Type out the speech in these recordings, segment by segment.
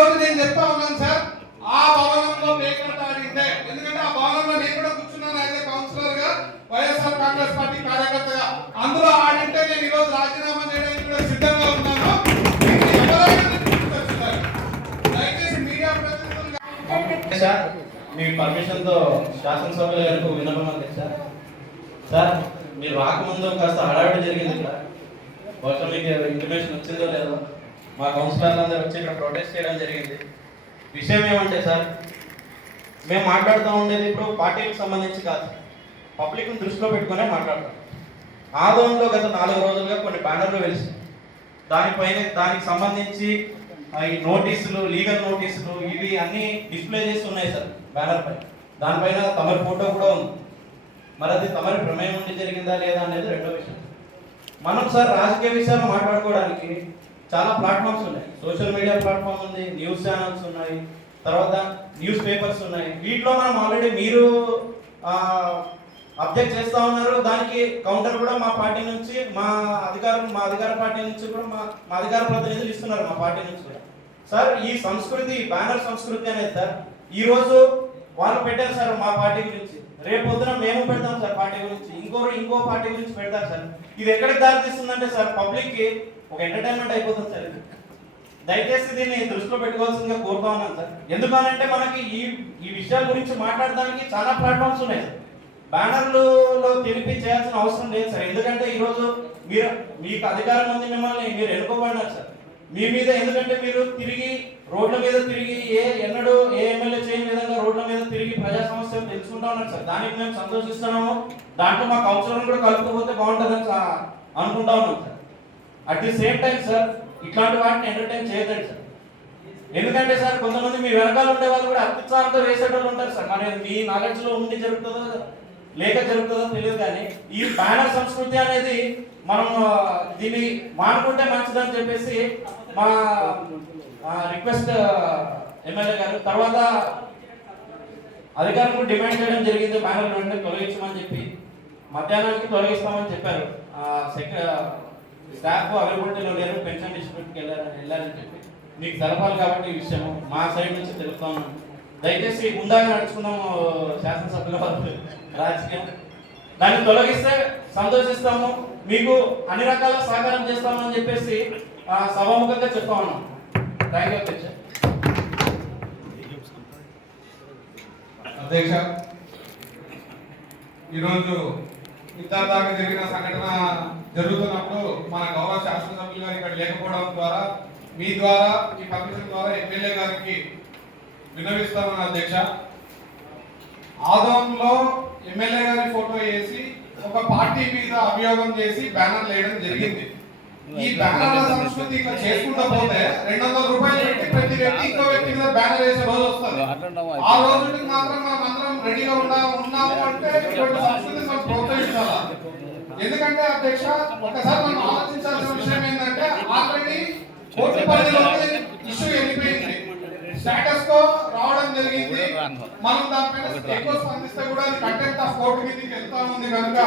రోజు నేను చెప్తా ఉన్నాను సార్ ఆ భవనంలో పేకట అడిగితే ఎందుకంటే ఆ భవనంలో నేను కూడా కూర్చున్నాను అయితే కౌన్సిలర్గా వైఎస్ఆర్ కాంగ్రెస్ పార్టీ కార్యకర్తగా. అందులో ఆడింటే నేను ఈ రోజు రాజీనామా చేయడానికి కూడా సిద్ధంగా ఉన్నాను. సార్. దయచేసి మీడియా ప్రతినిధులు మీ పర్మిషన్తో శాసనసభ్యుల గారికి విన్నపం సార్. సార్ మీరు రాకముందు కాస్త హడావిడి జరిగింది ఇక్కడ బహుశా మీకు ఇంటిమేషన్ వచ్చిందో లేదో. మా కౌన్సిలర్లు అందరూ వచ్చి ఇక్కడ ప్రొటెస్ట్ చేయడం జరిగింది. విషయం ఏమంటే సార్ మేము మాట్లాడుతూ ఉండేది ఇప్పుడు పార్టీకి సంబంధించి కాదు. పబ్లిక్ని దృష్టిలో పెట్టుకునే మాట్లాడతాం. ఆందోళనలో గత నాలుగు రోజులుగా కొన్ని బ్యానర్లు వెలిసి దానిపైన దానికి సంబంధించి ఈ నోటీసులు లీగల్ నోటీసులు ఇవి అన్నీ డిస్ప్లే చేసి ఉన్నాయి సార్ బ్యానర్ పై దానిపైన తమరి ఫోటో కూడా ఉంది. మరి అది తమరి ప్రమేయం ఉండి జరిగిందా లేదా అనేది రెండో విషయం. మనం సార్ రాజకీయ విషయాలు మాట్లాడుకోవడానికి చాలా ప్లాట్ఫామ్స్ ఉన్నాయి. సోషల్ మీడియా ప్లాట్ఫామ్ ఉంది న్యూస్ ఛానల్స్ ఉన్నాయి తర్వాత న్యూస్ పేపర్స్ ఉన్నాయి. వీటిలో మనం ఆల్రెడీ మీరు అబ్జెక్ట్ చేస్తా ఉన్నారు. దానికి కౌంటర్ కూడా మా పార్టీ నుంచి మా అధికారం మా అధికార పార్టీ నుంచి కూడా మా మా అధికార ప్రతినిధులు ఇస్తున్నారు మా పార్టీ నుంచి కూడా. సార్ ఈ సంస్కృతి బ్యానర్ సంస్కృతి అనేది సార్ ఈ రోజు వాళ్ళు పెట్టారు సార్ మా పార్టీ గురించి. రేపు పొద్దున మేము పెడతాం సార్ పార్టీ గురించి. ఇంకోరు ఇంకో పార్టీ గురించి పెడతారు సార్ ఇది ఎక్కడికి దారి తీస్తుందంటే సార్ పబ్లిక్కి ఒక ఎంటర్టైన్మెంట్ అయిపోతుంది సార్. ఇది దయచేసి దీన్ని దృష్టిలో పెట్టుకోవాల్సిందిగా కోరుతా ఉన్నాను సార్. ఎందుకనంటే మనకి ఈ ఈ విషయాల గురించి మాట్లాడడానికి చాలా ప్లాట్ఫామ్స్ ఉన్నాయి సార్. బ్యానర్లలో తెలిపి చేయాల్సిన అవసరం లేదు సార్. ఎందుకంటే ఈరోజు మీరు మీకు అధికారం ఉంది మిమ్మల్ని మీరు ఎన్నుకోబడినారు సార్. మీ మీద ఎందుకంటే మీరు తిరిగి రోడ్ల మీద తిరిగి ఏ ఎన్నడూ ఏ ఎమ్మెల్యే చేయని విధంగా రోడ్ల మీద తిరిగి ప్రజా సమస్యలు తెలుసుకుంటా ఉన్నారు సార్. దానికి మేము సంతోషిస్తున్నాము. దాంట్లో మా కౌన్సిలర్ కూడా కలుపుకోపోతే బాగుంటుందని అనుకుంటా ఉన్నాం sir. At the same time sir ఇట్లాంటి వాటిని ఎంటర్టైన్ చేయదండి సార్ ఎందుకంటే సార్ కొంతమంది మీ వెనకాల ఉండే వాళ్ళు కూడా అత్యుత్సాహంతో వేసేటోళ్ళు ఉంటారు సార్ మరి మీ నాలెడ్జ్లో ఉండి జరుగుతుందో లేక జరుగుతుందో తెలియదు కానీ ఈ బ్యానర్ సంస్కృతి అనేది మనం దీన్ని మానుకుంటే మంచిదని చెప్పేసి మా రిక్వెస్ట్ ఎమ్మెల్యే గారు తర్వాత అధికారులకు డిమాండ్ చేయడం జరిగింది బ్యానర్ వెంటనే తొలగించమని చెప్పి మధ్యాహ్నానికి తొలగిస్తామని చెప్పారు. సెక స్టాఫ్ అవైలబిలిటీలో లేరు పెన్షన్ డిస్ట్రిబ్యూట్కి వెళ్ళారని వెళ్ళారని చెప్పి. మీకు తెలపాలి కాబట్టి ఈ విషయం మా సైడ్ నుంచి తెలుపుతాము. దయచేసి ముందాగా నడుచుకున్నాము శాసనసభ్యుల రాజకీయం. దాన్ని తొలగిస్తే సంతోషిస్తాము. మీకు అన్ని రకాల సహకారం చేస్తామని చెప్పేసి ఆ, సభాముఖంగా చెప్తా ఉన్నాం. థ్యాంక్ యూ అధ్యక్ష. అధ్యక్ష ఈరోజు ఇంతదాకా జరిగిన సంఘటన జరుగుతున్నప్పుడు మన గౌరవ శాసనసభ్యులు గారు ఇక్కడ లేకపోవడం ద్వారా మీ ద్వారా ఈ పర్మిషన్ ద్వారా ఎమ్మెల్యే గారికి విన్నవిస్తామన్న అధ్యక్ష. ఆదంలో ఎమ్మెల్యే గారి ఫోటో వేసి ఒక పార్టీ మీద అభియోగం చేసి బ్యానర్ వేయడం జరిగింది. ఈ బ్యానర్ల సంస్కృతి ఇట్లా చేసుకుంటూ పోతే రెండు వందల రూపాయలు పెట్టి ప్రతి వ్యక్తి ఇంకో వ్యక్తి మీద బ్యానర్ వేసే రోజు వస్తుంది. ఆ రోజు మాత్రం మనం అందరం రెడీగా ఉండా ఉన్నాము అంటే ఇటువంటి మనం ఎందుకంటే అధ్యక్ష ఒకసారి మనం ఆలోచించాల్సిన విషయం ఏంటంటే ఆల్రెడీ కోర్టు పరిధిలో ఇష్యూ వెళ్ళిపోయింది స్టేటస్తో రావడం జరిగింది. మనం దానిపైన ఎక్కువ స్పందిస్తే కూడా కంటెంట్ ఆఫ్ కోర్టు మీదకి వెళ్తా ఉంది కనుక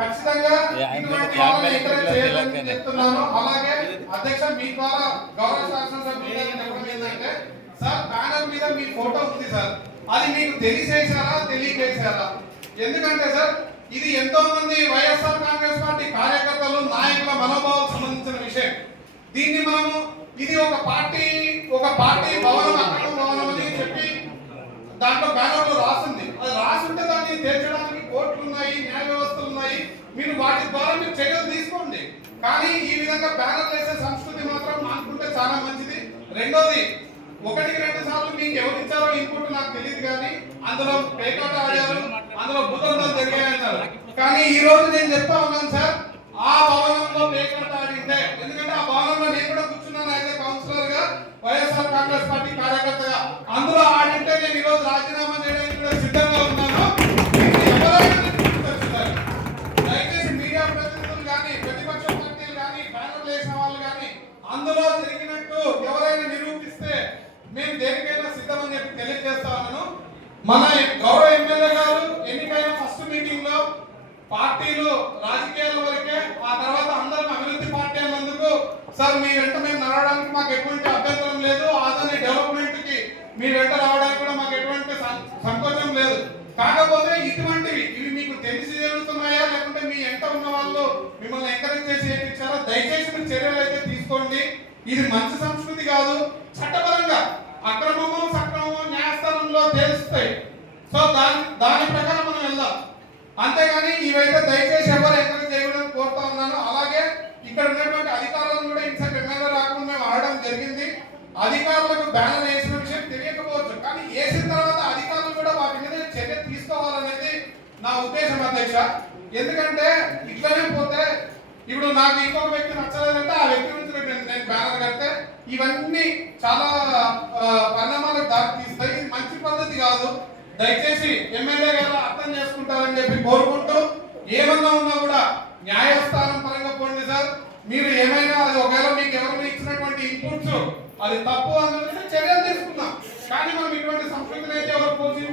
ఖచ్చితంగా ఇటువంటి వాళ్ళని ఎంకరేజ్ చేయాలని చెప్తున్నాను. అలాగే అధ్యక్ష మీ ద్వారా గౌరవ శాసనసభ్యులు చెప్పడం ఏంటంటే సార్ బ్యానర్ మీద మీ ఫోటో ఉంది సార్. అది మీకు తెలియజేశారా తెలియజేశారా? ఎందుకంటే సార్ ఇది ఎంతో మంది వైఎస్ఆర్ కాంగ్రెస్ పార్టీ కార్యకర్తలు నాయకుల మనోభావం సంబంధించిన విషయం. దీన్ని మనము ఇది ఒక పార్టీ ఒక పార్టీ భవనం అక్రమ భవనం అని చెప్పి దాంట్లో బ్యానర్లో రాసింది. అది రాసుంటే దాన్ని తీర్చడానికి కోర్టులు ఉన్నాయి న్యాయ వ్యవస్థలు ఉన్నాయి. మీరు వాటి ద్వారా మీరు చర్యలు తీసుకోండి. కానీ ఈ విధంగా బ్యానర్ వేసే సంస్కృతి మాత్రం మానుకుంటే చాలా మంచిది. రెండోది ఒకటికి రెండు సార్లు మీకు ఎవరిచ్చారో ఇన్పుట్ నాకు తెలియదు కానీ అందులో పేకాట ఆడారు. అందులో బుధంతం జరిగాయన్నారు. కానీ ఈ రోజు నేను చెప్తా ఉన్నాను సార్ ఆ భవనంలో పేకాట ఆడింటే ఎందుకంటే ఆ భవనంలో నేను కూడా కూర్చున్నాను అయితే కౌన్సిలర్గా వైఎస్ఆర్ కాంగ్రెస్ పార్టీ కార్యకర్తగా. అందులో ఆడింటే నేను ఈ రోజు రాజీనామా చేయడానికి కూడా సిద్ధంగా ఉన్నాను. సార్. దయచేసి మీడియా ప్రతినిధులు కానీ ప్రతిపక్ష పార్టీలు కానీ బ్యానర్లు వేసిన వాళ్ళు కానీ అందులో జరిగినట్టు ఎవరైనా నిరూపిస్తే మేము దేనికైనా సిద్ధమని చెప్పి తెలియజేస్తా ఉన్నాను. మన గౌరవ ఎమ్మెల్యే గారు ఎన్నికైన ఫస్ట్ మీటింగ్లో పార్టీలు రాజకీయాల వరకే ఆ తర్వాత అందరం అభివృద్ధి పార్టీ అన్నందుకు సార్ మీ వెంట మేము నడవడానికి మాకు ఎటువంటి అభ్యంతరం లేదు అతని డెవలప్మెంట్కి మీ వెంట రావడానికి కూడా మాకు ఎటువంటి సంకోచం లేదు. కాకపోతే ఇటువంటివి ఇవి మీకు తెలిసి జరుగుతున్నాయా లేకుంటే మీ వెంట ఉన్న వాళ్ళు మిమ్మల్ని ఎంకరేజ్ చేసి చేయించారా? దయచేసి మీరు చర్యలు అయితే తీసుకోండి. ఇది మంచి సంస్కృతి కాదు చట్టపరంగా అక్రమము సక్రమము న్యాయస్థానంలో తెలుస్తాయి. సో దాని దాని ప్రకారం మనం వెళ్దాం. అంతేగాని ఇవైతే దయచేసి ఎవరు ఎంకరేజ్ చేయడం కోరుతా ఉన్నాను అలాగే ఇక్కడ ఉన్నటువంటి అధికారులను కూడా ఇన్సెంట్ ఎమ్మెల్యే రాకుండా మేము ఆడడం జరిగింది. అధికారులకు బ్యానర్ వేసిన విషయం తెలియకపోవచ్చు కానీ వేసిన తర్వాత అధికారులు కూడా వాటి మీద చర్య తీసుకోవాలనేది నా ఉద్దేశం అధ్యక్ష. ఎందుకంటే ఇట్లనే పోతే ఇప్పుడు నాకు ఇంకొక వ్యక్తి నచ్చలేదంటే ఆ వ్యక్తి నేను బ్యానర్ కడితే ఇవన్నీ చాలా పరిణామాలకు దారి తీస్తాయి ఇది మంచి పద్ధతి కాదు. దయచేసి ఎమ్మెల్యే గారు అర్థం చేసుకుంటారని చెప్పి కోరుకుంటూ ఏమన్నా ఉన్నా కూడా న్యాయస్థానం పరంగా పోండి సార్. మీరు ఏమైనా అది ఒకవేళ మీకు ఎవరైనా ఇచ్చినటువంటి ఇన్పుట్స్ అది తప్పు అందులో చర్యలు తీసుకుందాం. కానీ మనం ఇటువంటి సంస్కృతిని అయితే ఎవరు పోషి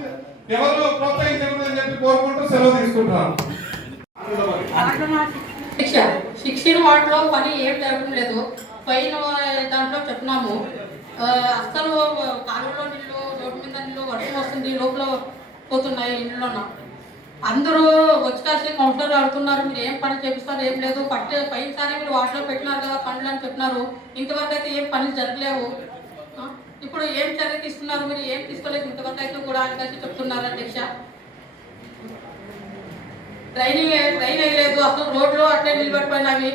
ఎవరు ప్రోత్సహించకూడదని చెప్పి కోరుకుంటూ సెలవు తీసుకుంటున్నాను శిక్ష. శిక్షణ వాటిలో పని ఏం జరగడం లేదు. పైన దాంట్లో చెప్తున్నాము అస్సలు కాలువలో నీళ్ళు రోడ్డు మీద నీళ్ళు వర్షం వస్తుంది లోపల పోతున్నాయి ఇంట్లోన అందరూ వచ్చి కాసి కౌంటర్ ఆడుతున్నారు మీరు ఏం పని చేపిస్తారు ఏం లేదు. పట్టే పైనసారి మీరు వాటిలో పెట్టినారు కదా పనులు అని చెప్పినారు. ఇంతవరకు అయితే ఏం పనులు జరగలేవు. ఇప్పుడు ఏం చర్య తీసుకున్నారు మీరు ఏం తీసుకోలేదు ఇంతవరకు అయితే కూడా అని కలిసి చెప్తున్నారు అధ్యక్ష ట్రైన్ ట్రైన్ వేయలేదు అసలు రోడ్లు అట్లే నిలబడిపోయినవి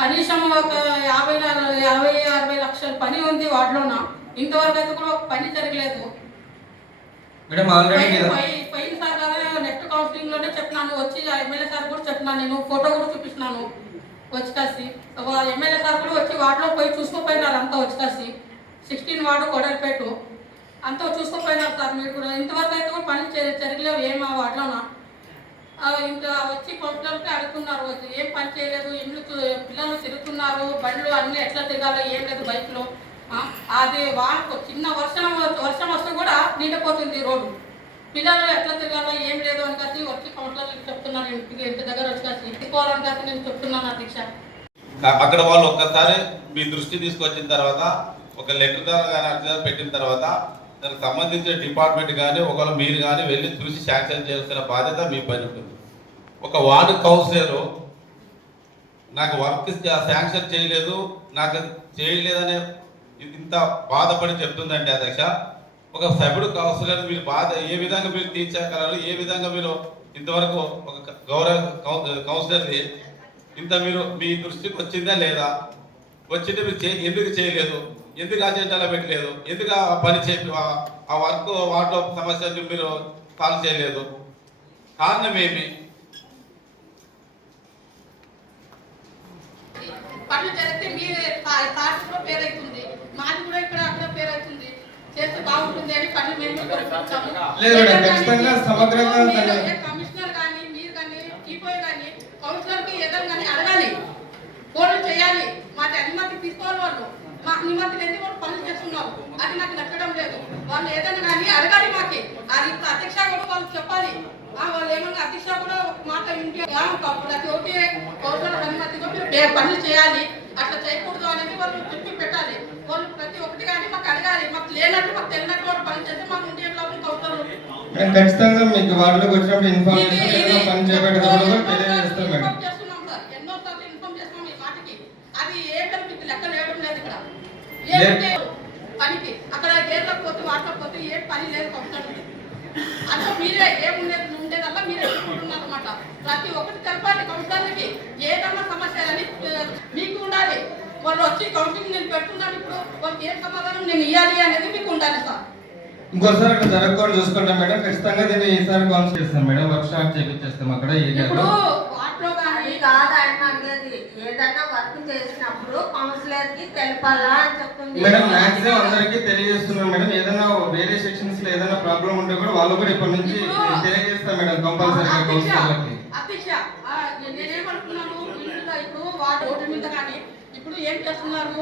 కనీసం ఒక యాభై యాభై అరవై లక్షల పని ఉంది వాటిలోన ఇంతవరకు అయితే కూడా ఒక పని జరగలేదు. మేడం ఆల్రెడీ పై- మీద పై- పైన సార్ కదా నెట్ కౌన్సిలింగ్లోనే చెప్పినాను. వచ్చి ఎమ్మెల్యే సార్ కూడా చెప్పినాను నేను. ఫోటో కూడా చూపిస్తున్నాను వచ్చి కాసి ఎమ్మెల్యే సార్ కూడా వచ్చి వాటిలో పోయి చూసుకోపోయినారు అంతా వచ్చి కాసి సిక్స్టీన్ వార్డు కొడలిపేట. అంతా చూసుకోపోయినారు సార్ మీరు కూడా. ఇంతవరకు అయితే కూడా పని జరి- జరగలేవు ఏం ఆ వాటిలోనా ఇంకా వచ్చి కౌన్సిలర్కి అడుగుతున్నారు. ఏం పని చేయలేదు. ఇండ్లు పిల్లలు తిరుగుతున్నారు. బండ్లు అన్ని ఎట్లా తిరగాలో ఏం లేదు బైక్లో. అది వాళ్ళకు చిన్న వర్షం వర్షం వస్తే కూడా నిండిపోతుంది రోడ్డు. పిల్లలు ఎట్లా తిరగాలో ఏం లేదు అని kasi వచ్చి కౌంటర్ చెప్తున్నాను ఇంటికి ఇంటి దగ్గర వచ్చి kasi ఎత్తుకోవాలని కాదు నేను చెప్తున్నాను అధ్యక్ష. అక్కడ వాళ్ళు ఒక్కసారి మీ దృష్టి తీసుకొచ్చిన తర్వాత ఒక లెటర్ ద్వారా కానీ పెట్టిన తర్వాత దానికి సంబంధించిన డిపార్ట్మెంట్ కానీ ఒకవేళ మీరు కానీ వెళ్ళి చూసి శాంక్షన్ చేయాల్సిన బాధ్యత మీ పని ఉంటుంది. ఒక వార్డు కౌన్సిలర్ నాకు వర్క్ శాంక్షన్ చేయలేదు నాకు చేయలేదనే ఇంత బాధపడి చెప్తుందంటే అధ్యక్ష ఒక సభ్యుడు కౌన్సిలర్ మీరు బాధ ఏ విధంగా మీరు తీర్చగలరు ఏ విధంగా మీరు ఇంతవరకు ఒక గౌరవ కౌ- కౌన్సిలర్ది ఇంత మీరు మీ దృష్టికి వచ్చిందా లేదా? వచ్చింటే మీరు చే ఎందుకు చేయలేదు? ఎందుకు అజెండాలో పెట్టలేదు? ఎందుకు ఆ పని చేపి ఆ- వర్క్ వాటిలో సమస్యలు మీరు సాల్వ్ చేయలేదు? కారణం ఏమి? పనులు జరిగితే మీ పార్టీలో పేరు అవుతుంది మాది కూడా ఇక్కడ అక్కడ పేరు అవుతుంది చేస్తే బాగుంటుంది అని పనులు మేము కమిషనర్ కానీ మీరు కానీ టీపోయ్ కానీ కౌన్సిలర్కి ఏదైనా కానీ అడగాలి. ఫోన్లు చేయాలి. మాది అనుమతి తీసుకోవాలి వాళ్ళు. మా అనుమతి లేని వాళ్ళు పనులు చేస్తున్నారు అది నాకు నచ్చడం లేదు. వాళ్ళు ఏదైనా కానీ అడగాలి మాకి. అది ఇప్పుడు అధ్యక్ష కూడా వాళ్ళు చెప్పాలి. ఆ, వాళ్ళు ఏమన్నా అధ్యక్ష కూడా ఒక మాట ఇంటి ప్రతి ఒక్కటి కౌన్సిలర్ అనుమతితో మీరు ఏ పనులు చేయాలి. అట్లా చేయకూడదు అనేది వాళ్ళు చెప్పి పెట్టాలి. వాళ్ళు ప్రతి ఒక్కటి కానీ మాకు అడగాలి. మాకు లేనట్టు మాకు తెలియనట్టు వాళ్ళు పని చేస్తే మాకు ఇండియన్ లోపల కౌన్సిలర్ మేడం ఖచ్చితంగా మీకు వార్డులోకి వచ్చినప్పుడు ఇన్ఫార్మ్ ఇది- చేసి ఇది ఏదైనా పని ఎన్నో తెలియజేస్తాం మేడం. ఇన్ఫార్మ్ చేస్తున్నాం సార్. ఎన్నో సార్లు ఇన్ఫార్మ్ చేస్తున్నాం ఈ మాటకి. అది ఏంటో మీకు లెక్క లేవడం లేదు ఇక్కడ. ఏం పనికి అక్కడ గేర్లకు పోతే ఏ పని లేదు. అసలు మీరే ఏం ఉండేది ఉండేదల్లా మీరే చూసుకుంటున్నారు అనమాట ప్రతి ఒక్కటి తెలపాలి కౌన్సిలర్కి ఏదన్నా సమస్య అని మీకు ఉండాలి. వాళ్ళు వచ్చి కౌన్సిలింగ్ నేను పెడుతున్నాను ఇప్పుడు. వాళ్ళకి ఏ సమాధానం నేను ఇవ్వాలి అనేది మీకు ఉండాలి సార్. ఇంకోసారి అట్లా జరగకుండా చూసుకుంటాం మేడం. ఖచ్చితంగా దీన్ని ఈసారి కౌన్సిల్ చేస్తాం మేడం. వర్క్ షాప్ చేపించేస్తాం అక్కడ ఇప్పుడు ఏరియాలో వాటిలో అది కానీ కాదు ఆయన అడిగేది ఏదైనా వర్క్ చేసినప్పుడు కౌన్సిలర్కి తెలపాలా అని చెప్తుంది. మేడం మాక్సిమం అందరికీ తెలియజేస్తున్నాం మేడం. ఏదైనా వేరే సెక్షన్స్లో ఏదైనా ప్రాబ్లం ఉంటే కూడా వాళ్ళు కూడా ఇప్పటి నుంచి తెలియజేస్తాం మేడం కంపల్సరీగా అధ్యక్ష, నేనేమనుకున్నాను ఇంట్లో ఇప్పుడు వాటి మీద కానీ ఇప్పుడు ఏం చేస్తున్నారు?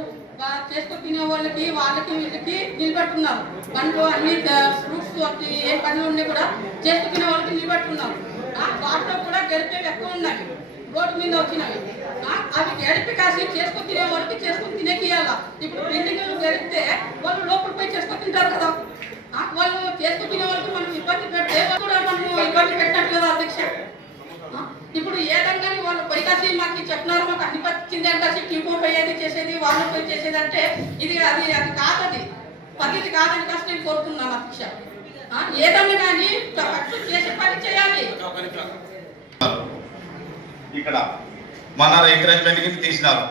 చేసుకో తినే వాళ్ళకి వాళ్ళకి వీళ్ళకి నిలబెట్టున్నారు పండ్లు అన్ని ఫ్రూట్స్ వచ్చి ఏ పనులు ఉన్నాయి కూడా చేసుకు తినే వాళ్ళకి నిలబెట్టున్నారు ఆ, వాటిలో కూడా గడిపేవి ఎక్కువ ఉన్నాయి. రోడ్డు మీద వచ్చినవి. అవి గడిపి కాసి చేసుకొని తినే వాళ్ళకి చేసుకొని తినేకియాల ఇప్పుడు ప్రింటింగ్ గడిపితే వాళ్ళు లోపల పోయి చేసుకొని తింటారు కదా. వాళ్ళు చేసుకొని తినే వాళ్ళకి మనం ఇబ్బంది పెడితే కూడా మనం ఇబ్బంది పెట్టినట్టు కదా అధ్యక్ష ఇప్పుడు ఇప్పుడు ఏదంగా వాళ్ళు పైకాసి మాకు చెప్పినారు మాకు అన్ని పచ్చింది అంటే టీపో పోయేది చేసేది వాళ్ళు పోయి చేసేది అంటే ఇది అది అది కాదది. పద్ధతి కాదని కాస్త నేను కోరుతున్నాను అధ్యక్ష. ఏదన్నా కానీ ఫస్ట్ చేసే పని చేయాలి ఇక్కడ మన ఎంకరేజ్మెంట్కి తీసినారు.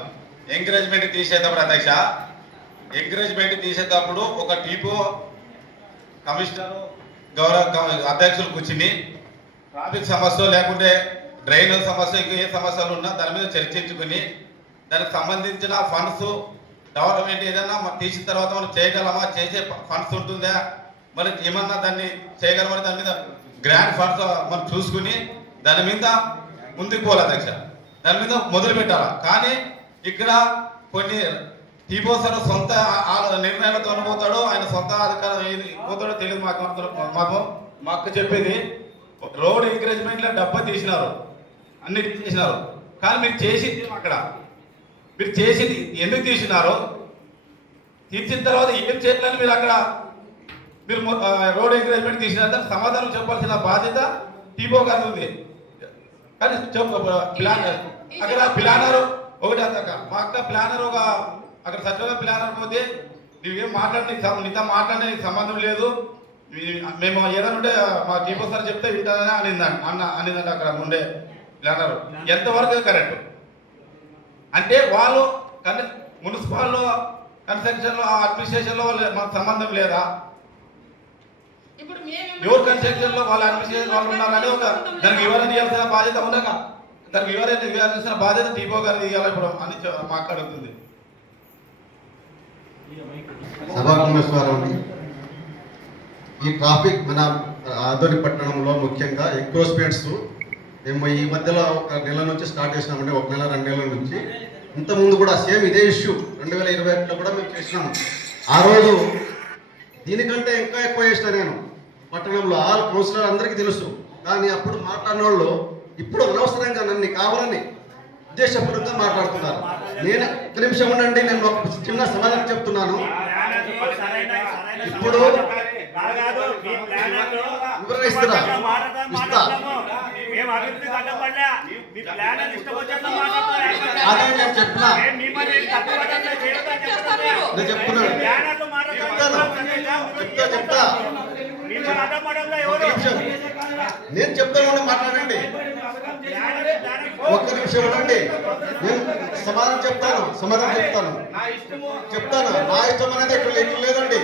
ఎంకరేజ్మెంట్ తీసేటప్పుడు అధ్యక్ష ఎంకరేజ్మెంట్ తీసేటప్పుడు ఒక టీపో కమిషనర్ గౌరవ అధ్యక్షులు కూర్చుని ట్రాఫిక్ సమస్య లేకుంటే డ్రైన్ సమస్య ఇంకా ఏ సమస్యలు ఉన్నా దాని మీద చర్చించుకుని దానికి సంబంధించిన ఫండ్స్ డెవలప్మెంట్ ఏదైనా మనం తీసిన తర్వాత మనం చేయగలమా? చేసే ఫండ్స్ ఉంటుందా? మరి ఏమన్నా దాన్ని చేయగలమని దాని మీద గ్రాండ్ ఫండ్స్ మనం చూసుకుని దాని మీద ముందుకు పోవాలి అధ్యక్ష? దాని మీద మొదలు పెట్టాలి? కానీ ఇక్కడ కొన్ని టీపో సార్ సొంత ఆ- ఆ నిర్ణయాలతో పోతాడో ఆయన సొంత అధికారం ఏది పోతాడో తెలియదు మాకు మాకు మాకు మా అక్క చెప్పేది రోడ్ ఎంకరేజ్మెంట్లో డబ్బా తీసినారు. అన్ని తీసినారు. కానీ మీరు చేసింది అక్కడ? మీరు చేసింది ఎందుకు తీసినారు? తీర్చిన తర్వాత ఏం చేయాలని మీరు అక్కడ? మీరు రోడ్ ఎంకరేజ్మెంట్ తీసిన సమాధానం చెప్పాల్సిన బాధ్యత టీపో గారి ఉంది. కానీ చెప్ప ప్లాన్ అక్కడ ప్లానర్ ఒకటి అక్క మా అక్క ప్లానర్ ఒక అక్కడ సచివాలయ ప్లానర్ పోతే నువ్వేం మాట్లాడి నీతో మాట్లాడే నీకు సంబంధం లేదు. మేము ఏదైనా ఉంటే మా టీపో సార్ చెప్తే వింటానని అనిందండి అన్న అనిందండి అక్కడ ఉండే ప్లానర్. ఎంతవరకు కరెక్ట్? అంటే వాళ్ళు కన్ మున్సిపాల్లో కన్స్ట్రక్షన్లో అడ్మినిస్ట్రేషన్లో వాళ్ళు మాకు సంబంధం లేదా? ఎవరు కన్స్ట్రక్షన్లో వాళ్ళ అడ్మినిస్ట్రేషన్ వాళ్ళు ఉన్నారని ఒక దానికి వివరణ ఇవ్వాల్సిన బాధ్యత ఉండగా దానికి వివరణ ఇవ్వాల్సిన బాధ్యత టీపో గారు ఇవ్వాలి ఇప్పుడు అని మాట్లాడుతుంది. ఈ ట్రాఫిక్ మన ఆదోని పట్టణంలో ముఖ్యంగా ఎంక్రోచ్మెంట్స్ మేము ఈ మధ్యలో ఒక నెల నుంచి స్టార్ట్ చేసినామండి ఒక నెల రెండు నెలల నుంచి. ఇంతకుముందు కూడా సేమ్ ఇదే ఇష్యూ రెండు వేల ఇరవై ఒకటిలో కూడా మేము చేసినాము. ఆ రోజు దీనికంటే ఇంకా ఎక్కువ చేసిన నేను. పట్టణంలో ఆల్ కౌన్సిలర్ అందరికీ తెలుసు. కానీ అప్పుడు మాట్లాడిన వాళ్ళు ఇప్పుడు అనవసరంగా నన్ను కావాలని ఉద్దేశపూర్వకంగా మాట్లాడుతున్నారు. నేను ఒక నిమిషం ఉండండి నేను ఒక చిన్న సమాధానం చెప్తున్నాను. ఇప్పుడు ఇస్తా. అదే నేను చెప్తున్నా. నేను చెప్తున్నాను. మాట్లాడతాం. చెప్తా చెప్తా. నేను చెప్తాను మాట్లాడండి. ఒక్క నిమిషం ఉండండి. నేను సమాధానం చెప్తాను సమాధానం చెప్తాను. చెప్తాను. నా ఇష్టం అనేది ఇక్కడ ఇక్కడ లేదండి.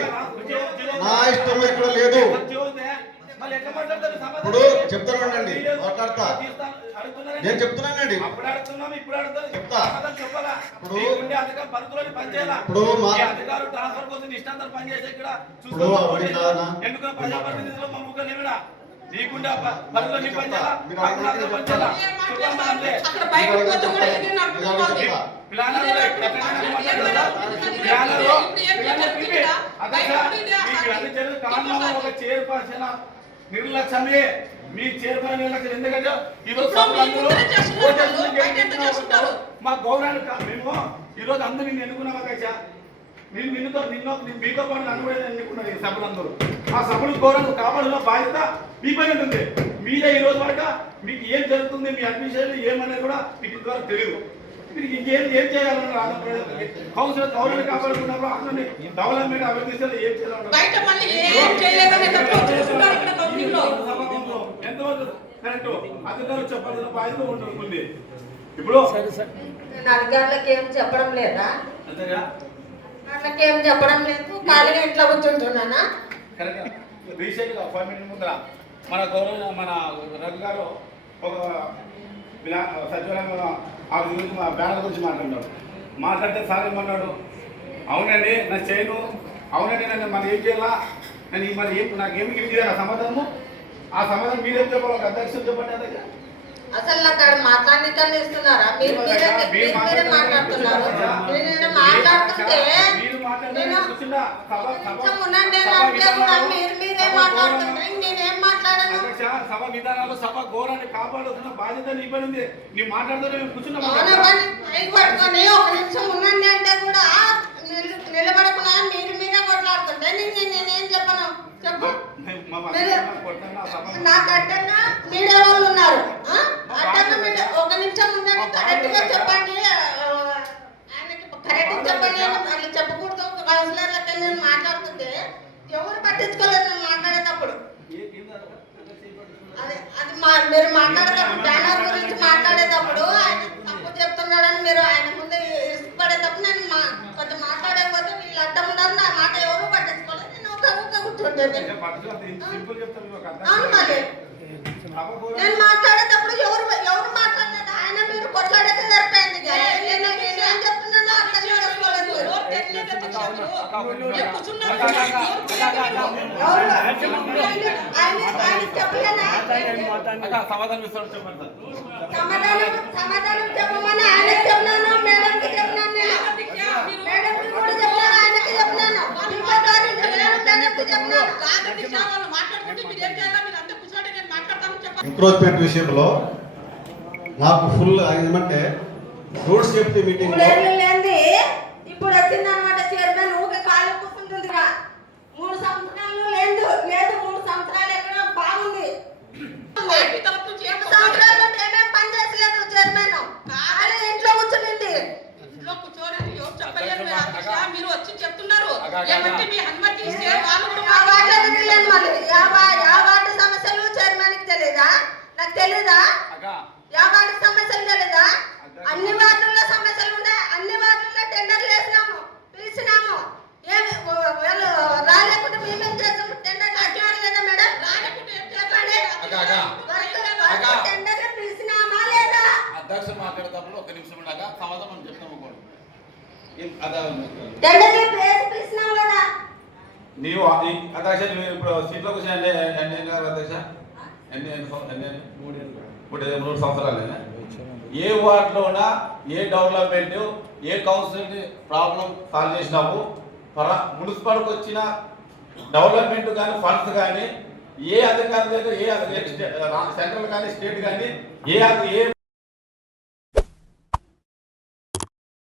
నా ఇష్టం ఇక్కడ లేదు. ఇప్పుడు చెప్తాను ఉండండి. మాట్లాడతా. నేను చెప్తున్నానండి చెప్తా ఇప్పుడు ఇప్పుడు మా ఇప్పుడు ఒకటి కాదనా? ఎందుకు ప్రజాప్రతినిధులు మా ముగ్గురు నిలబడా? నీకుండే ప- పనులు నీ పని చేయాలా? మీరు మాకు అడగండి, అందరూ పని చెప్తా. చేయాలా? ఏం చెప్పాలా మాట్లాడతారు? అంతే. అక్కడ బయటకు పోతే కూడా ఇదే నడుపుకోవాలి. ప్లానర్ ఇదే ఎక్కడ నడుపుకోవాలి. మాట్లాడతారా? ఇదే ప్లానర్ ఇప్పుడు ఏం ప్లానర్ చేస్తారు పిలిపి. ఇక్కడ? అదే బయట సార్, కూడా ఇదే మీకు అన్ని చర్యలు కారణం ఇప్పుడు ఒక చైర్పర్సన్ నిర్లక్ష్యమే మీ నిర్లక్ష్యం ఎందుకంటే ఈరోజు? మా గౌరవాన్ని కా- మేము ఈరోజు అందరూ నిన్ను ఎన్నుకున్నామా కైసా నేను నిన్నుతో నిన్ను మీతో పాటు నన్ను కూడా ఎన్నుకున్నారు ఈ సభలందరూ. ఆ సభలు గౌరవం కాపాడున్న బాధ్యత మీ పైన ఉంటుంది. మీరే ఈ రోజు వరకు మీకు ఏం జరుగుతుంది మీ అడ్మిషన్ ఏమనేది కూడా మీకు ఇంతవరకు తెలియదు మీరు ఇంకేం ఏం చేయాలన్నారు ఆంధ్రప్రదేశ్ కౌన్సిలర్ కౌన్సిలర్ కాపాడుకున్నప్పుడు అందరినీ డెవలప్మెంట్ అభివృద్ధి ఏం చేయాలన్నారు ఎంతవరకు కరెక్ట్? అధికారులు చెప్పాల్సిన బాధ్యత ఉంటుంది. ఇప్పుడు అధికారులకు చెప్పడం లేదా? అంతేగా? ఏం చెప్పడం లేదు. ఖాళీగా ఇంట్లో కూర్చుంటున్నానా? కరెక్ట్. రీసెంట్గా మినిట్ ముందర మన గౌరవ మన రవి గారు ఒక సచివాలయం ఆ గురించి మా బ్యానర్ గురించి మాట్లాడినాడు మాట్లాడితే సార్ ఏమన్నాడు? అవునండి నా చేయను అవునండి నన్ను మరి ఏం చేయాలా? నేను మరి ఏం నాకు ఏమి గిఫ్ట్ ఆ సమాధానము? ఆ సమాధానం మీరేం చెప్పాలి ఒక అధ్యక్షుడు చెప్పండి అదే అసలు నాకు అక్కడ ఇస్తున్నారా? మీరు మీరే మాట్లాడుతున్నారు. మాట్లాడుతుంటే మీరు మీరు మాట్లాడుతుంటే నేనేం మాట్లాడను? అధ్యక్ష, సభ విధానాలు సభ గౌరవాన్ని కాపాడుతున్న బాధ్యత నీ పైన ఉంది. నీ మాట్లాడుతూ కూర్చున్నాం. ఒక నిమిషం ఉండండి అంటే కూడా నిలబడకుండా మీరు మీరే కొట్లాడుతుంటే నేను నేను- చెప్పను? చెప్పు. మీరు- నాకు అడ్డంగా మీడియా వాళ్ళు ఉన్నారు? అడ్డంగా మీడియా ఒక నిమిషం ఉండండి కరెక్ట్గా చెప్పండి. ఆయనకి కరెక్ట్గా చెప్పండి మళ్ళీ చెప్పకూడదు. కౌన్సిలర్ లెక్క నేను మాట్లాడుతుంటే ఎవరు పట్టించుకోలేదు నేను మాట్లాడేటప్పుడు. అదే అది మా మీరు మాట్లాడేటప్పుడు బ్యానర్ గురించి మాట్లాడేటప్పుడు ఆయన తప్పు చెప్తున్నాడని మీరు ఆయన ముందు ఇసుపడేటప్పుడు నేను మా కొంచెం మాట్లాడకపోతే వీళ్ళు అడ్డం ఉన్నారు నా మాట ఎవరు పట్టించుకోలేదు. నేను ఒక ఊరికే కూర్చుంటుంది అవును మరి. నేను మాట్లాడేటప్పుడు ఎవరు ఎవరు మాట్లాడలేదు. ఆయన మీరు కొట్లాడేది సరిపోయింది ఏం చెప్తున్నానో అర్థం చేసుకోలేదు? ఆయన ఆయన సమాధానం సమాధానం సమాధానం చెప్పమని ఆయనకి చెప్పినాను మేడంకి చెప్పినాను నేను మేడంకి కూడా చెప్పినాను ఆయనకి చెప్పినాను ఇంకో గారికి చెప్పినాను మేడంకి చెప్పినాను మాట్లాడుకుంటే మీరు ఏం చేయాలా మీరు అంతా కూర్చోండి నేను మాట్లాడతాను చెప్పండి ఎంక్రోచ్మెంట్ విషయంలో నాకు ఫుల్ ఏమంటే రోడ్ సేఫ్టీ మీటింగ్ లేనిది? ఇప్పుడు వచ్చింది అనమాట చైర్మన్ ఊకే కాలు కూర్చుంటుందిగా మూడు సంవత్సరాలు లేదు లేదు మూడు సంవత్సరాలు ఎక్కడ బాగుంది. మూడు సంవత్సరాలు ఏమేం పని చేసలేదు చైర్మన్ కాలు ఇంట్లో కూర్చునింది. ఇంట్లో కూర్చోని వచ్చి చెప్తున్నారు. ఏమంటే మీ అనుమతి ఇస్తే వాళ్ళు కూడా ఆ వార్డులో తెలియదు మళ్ళీ యా వా- యా వార్డు సమస్యలు చైర్మన్కి తెలీదా? నాకు తెలీదా? యా వార్డు సమస్యలు తెలీదా? అన్ని వార్డుల్లో సమస్యలు ఉన్నాయి అన్ని వార్డుల్లో టెండర్లు వేసినాము పిలిచినాము. ఏమి వాళ్ళు రాలేకుంటే మేమేం చేస్తాము టెండర్ కట్టినారు లేదా మేడం? రాలేకుంటే ఏం చేయాలి? చెప్పండి. టెండర్లు పిలిచినామా లేదా? అధ్యక్ష మాట్లాడేటప్పుడు ఒక నిమిషం ఉండగా సమాధానం చెప్తాము నీవు అధ్యక్ష ఇప్పుడు సీట్లో కూర్చొని ఎన్ని ఎన్ని ఏళ్ళు కావాలి అధ్యక్ష? ఎన్ని ఎన్ని సం- ఎన్ని ఏళ్ళు? మూడు మూడు సంవత్సరాలేనా? ఏ వార్డులోనా ఏ డెవలప్మెంట్ ఏ కౌన్సిల్ ప్రాబ్లం సాల్వ్ చేసినావు? పరా మున్సిపాల్కి వచ్చిన డెవలప్మెంట్ కానీ ఫండ్స్ కానీ ఏ అధికారి దగ్గర ఏ సెంట్రల్ కానీ స్టేట్ కానీ ఏ ఏ